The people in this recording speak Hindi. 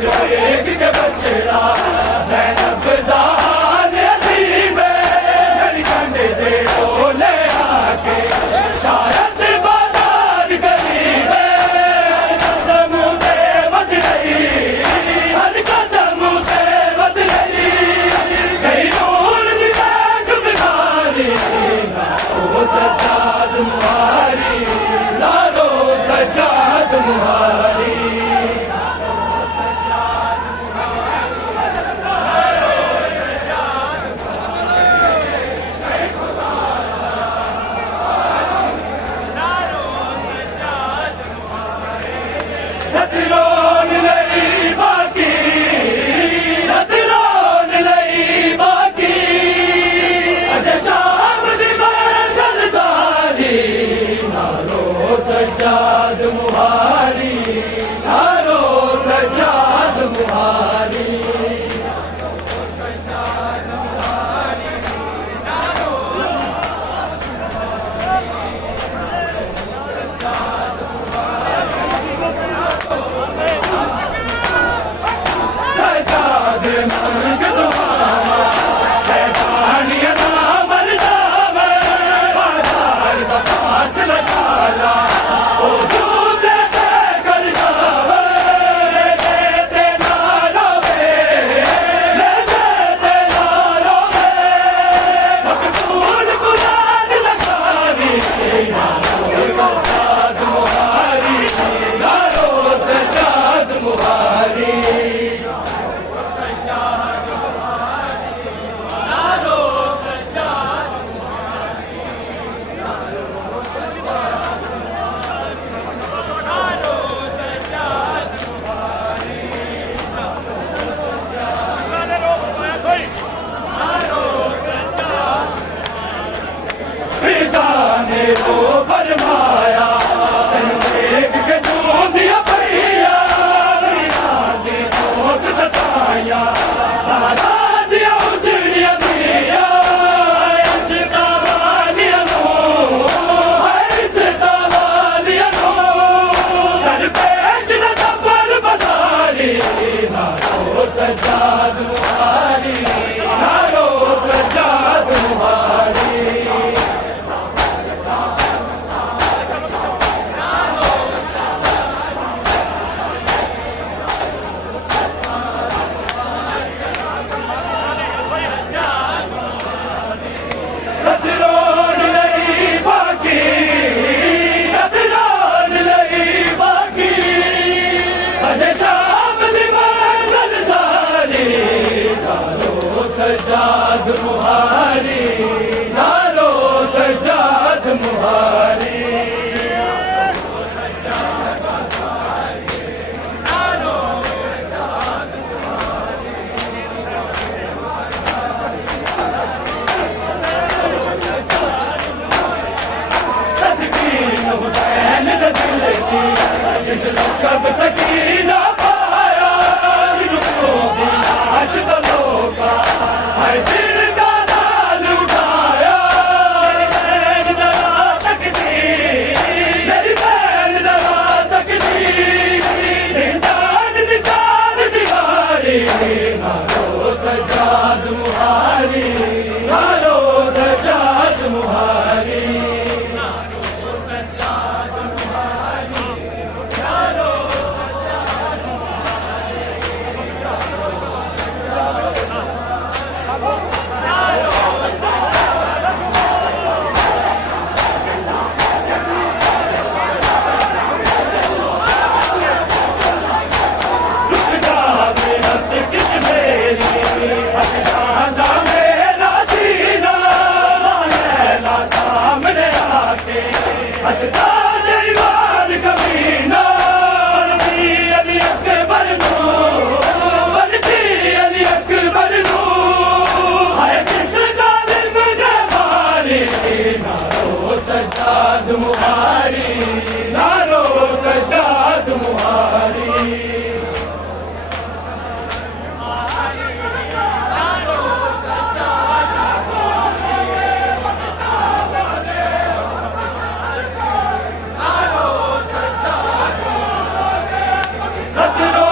देख के बचड़ा ज़ैनब दा नसीब मेरी कंडे दे ओले आके शायद बाजार गरीब कदम ते वध रही हर कदम ते वध रही गई नूर दी बैग बिहारी ना ओ सज्जाद मुहारी ना रो सज्जाद मुहारी सज्जाद मुहारी नारो सज्जाद मुहारी सज्जाद मंग दुआवा शैतानिया ना मर जावे बाजार दा फासला शाला तो फरमाया देख के चूंदिया भैया चोट सताया सारा दिया उजड़िया दिया वालिया नो कर पेच न सफल बदारी नारो सज्जाद मुहारी नारो सज्जाद मुहारी सज्जाद मुहारी नारो सज्जाद मुहारी तस्कीन हुसैन दा दिल की जिस लक़ब सकीना पाया रुको दी लाश दा लोका है दिल का लाल उठाया मेरी बहन दवा तक दी मेरी बहन दवा तक दी जिंदान दी चार दीवारी नारो सज्जाद मुहारी नारो सज्जाद मुहारी नारो सज्जाद मुहारी नारो सज्जाद सज्जाद मुहारी नारो सज्जाद मुहारी Let's